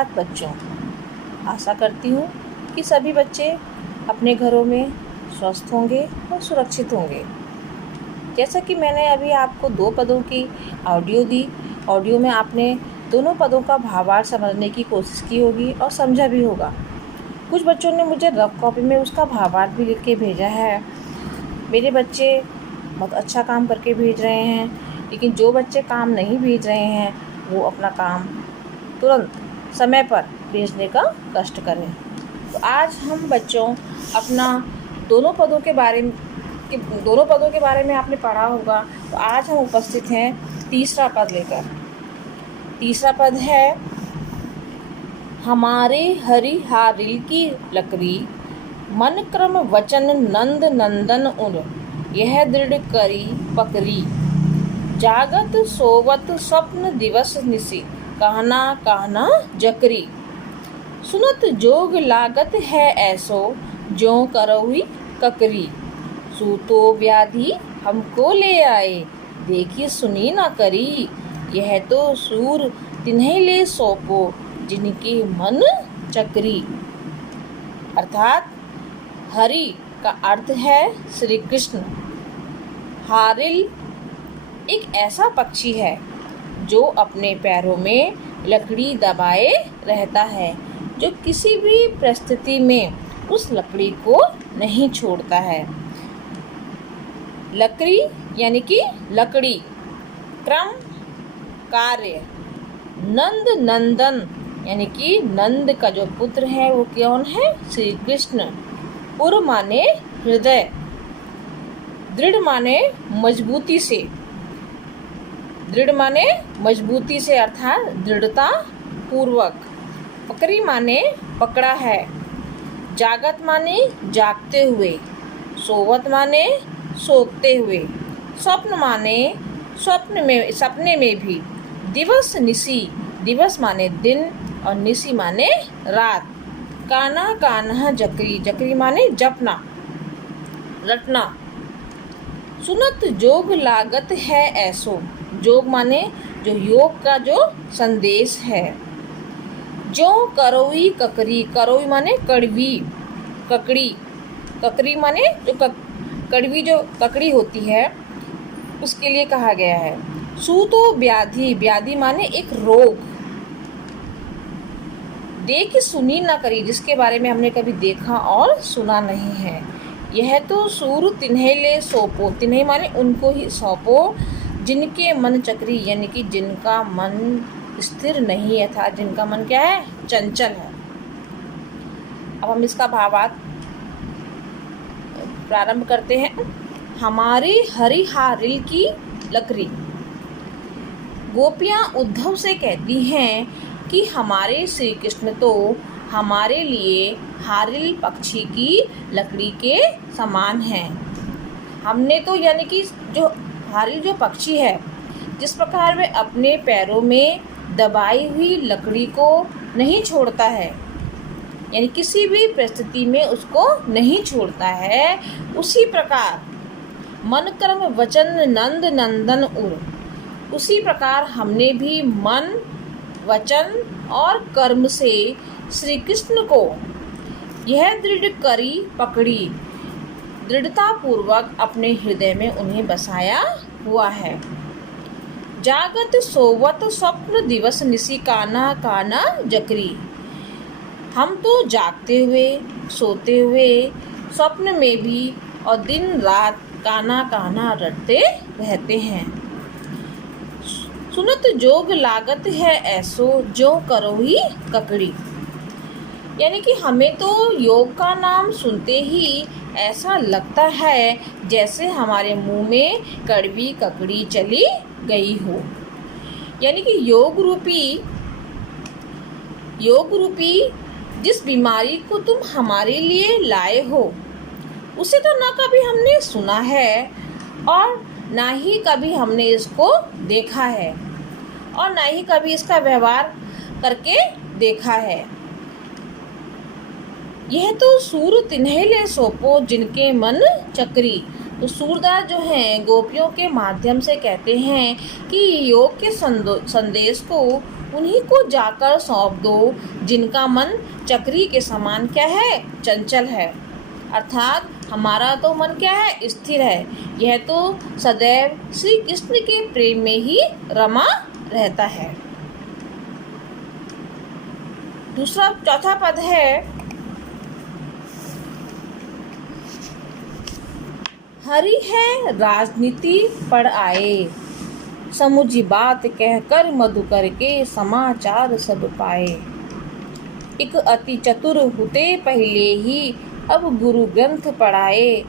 सुप्रभात बच्चों। आशा करती हूँ कि सभी बच्चे अपने घरों में स्वस्थ होंगे और सुरक्षित होंगे। जैसा कि मैंने अभी आपको 2 पदों की ऑडियो दी, ऑडियो में आपने दोनों पदों का भावार्थ समझने की कोशिश की होगी और समझा भी होगा। कुछ बच्चों ने मुझे रफ कॉपी में उसका भावार्थ भी लिख के भेजा है। मेरे बच्चे बहुत अच्छा काम करके भेज रहे हैं, लेकिन जो बच्चे काम नहीं भेज रहे हैं वो अपना काम तुरंत समय पर भेजने का कष्ट करें। तो आज हम बच्चों अपना दोनों पदों के बारे में आपने पढ़ा होगा। तो आज हम उपस्थित हैं तीसरा पद लेकर। तीसरा पद है, हमारे हरि हारिल की लकड़ी, मन क्रम वचन नंद नंदन उन, यह दृढ़ करी पकड़ी, जागत सोवत स्वप्न दिवस निसी, कहना कहना जकरी, सुनत जोग लागत है ऐसो, ज्यों करौई ककरी, सूतो व्याधि हमको ले आए, देखी सुनी न करी, यह तो सूर तिन्हें ले सौंपो, जिनके मन चकरी। अर्थात हरि का अर्थ है श्री कृष्ण। हारिल एक ऐसा पक्षी है जो अपने पैरों में लकड़ी दबाए रहता है, जो किसी भी परिस्थिति में उस लकड़ी को नहीं छोड़ता है। लकड़ी यानी कि लकड़ी, क्रम कार्य, नंद नंदन यानी कि नंद का जो पुत्र है वो कौन है? श्री कृष्ण। पुर माने हृदय, दृढ़ माने मजबूती से, दृढ़ माने मजबूती से अर्थात दृढ़ता पूर्वक, पकड़ी माने पकड़ा है, जागत माने जागते हुए, सोवत माने सोते हुए, स्वप्न माने सपने में भी, दिवस निसी, दिवस माने दिन और निसी माने रात, कान्हा कान्हा जकरी, जकरी माने जपना रटना, सुनत जोग लागत है ऐसो, जोग माने जो योग का जो संदेश है, जो करौई ककरी, करौई माने कड़वी, ककड़ी, ककरी माने जो कड़वी जो ककड़ी होती है उसके लिए कहा गया है। सूतो व्याधि, व्याधि माने एक रोग, देख सुनी ना करी, जिसके बारे में हमने कभी देखा और सुना नहीं है। यह तो सूर तिन्हें ले सौंपो, तिन्हें माने उनको ही सौंपो, जिनके मन चक्री यानी कि जिनका मन स्थिर नहीं है था, जिनका मन क्या है? चंचल है। अब हम इसका भावार्थ प्रारंभ करते हैं। हमारी हरि हारिल की लकड़ी, गोपियाँ उद्धव से कहती हैं कि हमारे श्री कृष्ण तो हमारे लिए हारिल पक्षी की लकड़ी के समान हैं। हमने तो यानी कि जो हारिल जो पक्षी है, जिस प्रकार वे अपने पैरों में दबाई हुई लकड़ी को नहीं छोड़ता है, यानी किसी भी परिस्थिति में उसको नहीं छोड़ता है, उसी प्रकार मन कर्म वचन नंद नंदन उर, उसी प्रकार हमने भी मन वचन और कर्म से श्री कृष्ण को यह दृढ़ करी पकड़ी, दृढ़ता पूर्वक अपने हृदय में उन्हें बसाया हुआ है। जागत सोवत स्वप्न दिवस निसी, कान्हा कान्हा जकरी, हम तो जागते हुए सोते हुए स्वप्न में भी और दिन रात कान्हा कान्हा रटते रहते हैं। सुनत जोग लागत है ऐसो, जो करौई ककड़ी, यानी कि हमें तो योग का नाम सुनते ही ऐसा लगता है जैसे हमारे मुंह में कड़वी ककड़ी चली गई हो। यानी कि योग रूपी जिस बीमारी को तुम हमारे लिए लाए हो, उसे तो ना कभी हमने सुना है और ना ही कभी हमने इसको देखा है और ना ही कभी इसका व्यवहार करके देखा है। यह तो सूर तिन्हें ले सौंपो, जिनके मन चक्री। तो सूरदास जो हैं गोपियों के माध्यम से कहते हैं कि योग के संदेश को उन्हीं को जाकर सौंप दो जिनका मन चक्री के समान क्या है, चंचल है। अर्थात हमारा तो मन क्या है, स्थिर है। यह तो सदैव श्री कृष्ण के प्रेम में ही रमा रहता है। चौथा पद है, हरि है राजनीति पढ़ आए, समुझी बात कहकर मधुकर के समाचार सब पाए। एक अति चतुर हुते पहले ही अब गुरु ग्रंथ पढ़ाए,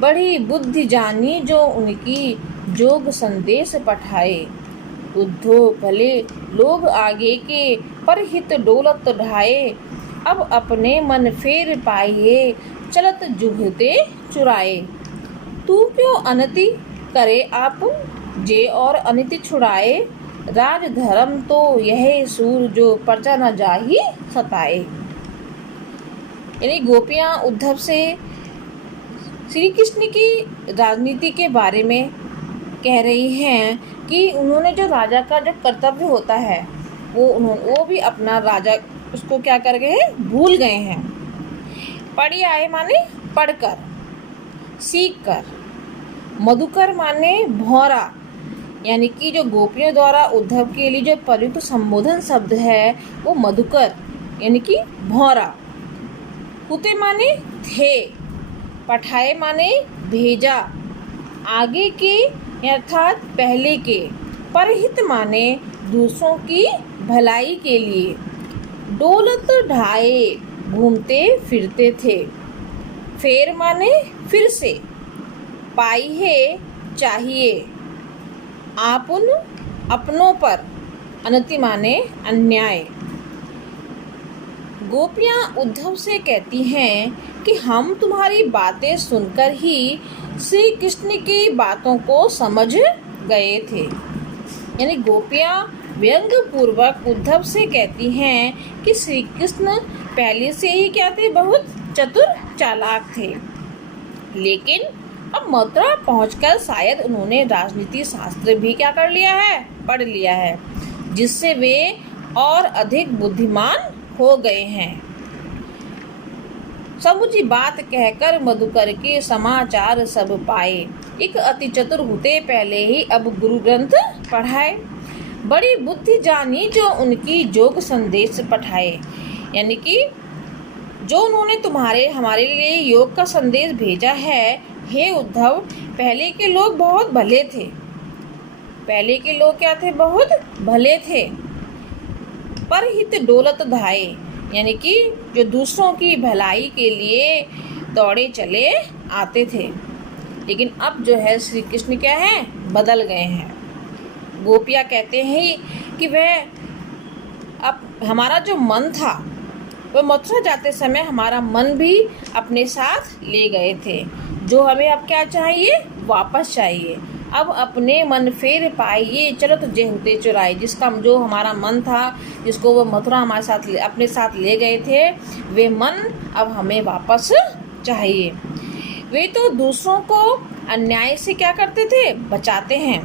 बड़ी बुद्धि जानी जो उनकी जोग संदेश पठाए। उद्धो भले लोग आगे के पर हित डोलत ढाए, अब अपने मन फेर पाइए चलत जुहते चुराए। तू क्यों अनति करे आप जे और अनिति छुड़ाए, राज धर्म तो यह सूर जो प्रजा न जाही सताए। यानी गोपियां उद्धव से श्री कृष्ण की राजनीति के बारे में कह रही हैं कि उन्होंने जो राजा का जो कर्तव्य होता है वो भी अपना राजा उसको क्या कर गए हैं, भूल गए हैं। पढ़ी आए माने पढ़कर, सीख कर। मधुकर माने भौरा, यानी कि जो गोपियों द्वारा उद्धव के लिए जो प्रयुक्त संबोधन शब्द है वो मधुकर यानी कि भौरा। हुते माने थे, पठाए माने भेजा, आगे के अर्थात पहले के, परहित माने दूसरों की भलाई के लिए, डोलत ढाए घूमते फिरते थे, फेर माने फिर से, पाई है चाहिए, आपुन अपनों पर, अनति माने अन्याय। गोपियां उद्धव से कहती हैं कि हम तुम्हारी बातें सुनकर ही श्री कृष्ण की बातों को समझ गए थे। यानी गोपियां व्यंग पूर्वक उद्धव से कहती हैं कि श्री कृष्ण पहले से ही क्या थे, बहुत चतुर चालाक थे, लेकिन अब मथुरा पहुंचकर शायद उन्होंने राजनीति शास्त्र भी क्या कर लिया है, पढ़ लिया है, जिससे वे और अधिक बुद्धिमान हो गए हैं। समुझी बात कहकर मधुकर के समाचार सब पाए, एक अति चतुर हुते पहले ही अब गुरु ग्रंथ पढ़ाए, बड़ी बुद्धि जानी जो उनकी जोग संदेश पठाए। यानी कि जो उन्होंने हमारे लिए योग का संदेश भेजा है, हे उद्धव, पहले के लोग बहुत भले थे। पहले के लोग क्या थे, बहुत भले थे। परहित डोलत धाये, यानी कि जो दूसरों की भलाई के लिए दौड़े चले आते थे, लेकिन अब जो है श्री कृष्ण क्या है, बदल गए हैं। गोपियाँ कहते हैं कि वह अब हमारा जो मन था वह मथुरा जाते समय हमारा मन भी अपने साथ ले गए थे, जो हमें अब क्या चाहिए, वापस चाहिए। अब अपने मन फेर पाइए चलत जेहुते चुराए, जिसका जो हमारा मन था, जिसको वो मथुरा हमारे साथ अपने साथ ले गए थे, वे मन अब हमें वापस चाहिए। वे तो दूसरों को अन्याय से क्या करते थे, बचाते हैं,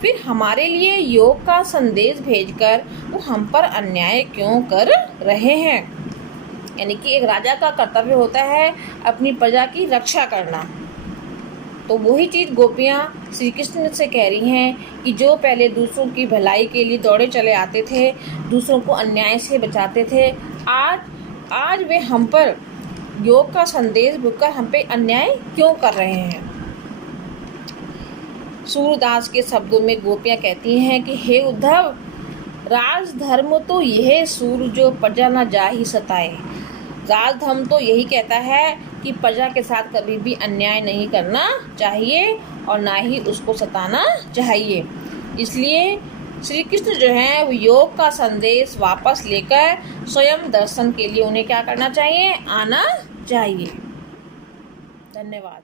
फिर हमारे लिए योग का संदेश भेजकर वो हम पर अन्याय क्यों कर रहे हैं। यानी कि एक राजा का कर्तव्य होता है अपनी प्रजा की रक्षा करना। तो वही चीज़ गोपियाँ श्री कृष्ण से कह रही हैं कि जो पहले दूसरों की भलाई के लिए दौड़े चले आते थे, दूसरों को अन्याय से बचाते थे, आज वे हम पर योग का संदेश भूलकर हम पे अन्याय क्यों कर रहे हैं। सूरदास के शब्दों में गोपियाँ कहती हैं कि हे उद्धव, राजधर्म तो यह सूर जो प्रजा न जाहि सताए। राजधर्म तो यही कहता है कि प्रजा के साथ कभी भी अन्याय नहीं करना चाहिए और ना ही उसको सताना चाहिए। इसलिए श्री कृष्ण जो है वो योग का संदेश वापस लेकर स्वयं दर्शन के लिए उन्हें क्या करना चाहिए, आना चाहिए। धन्यवाद।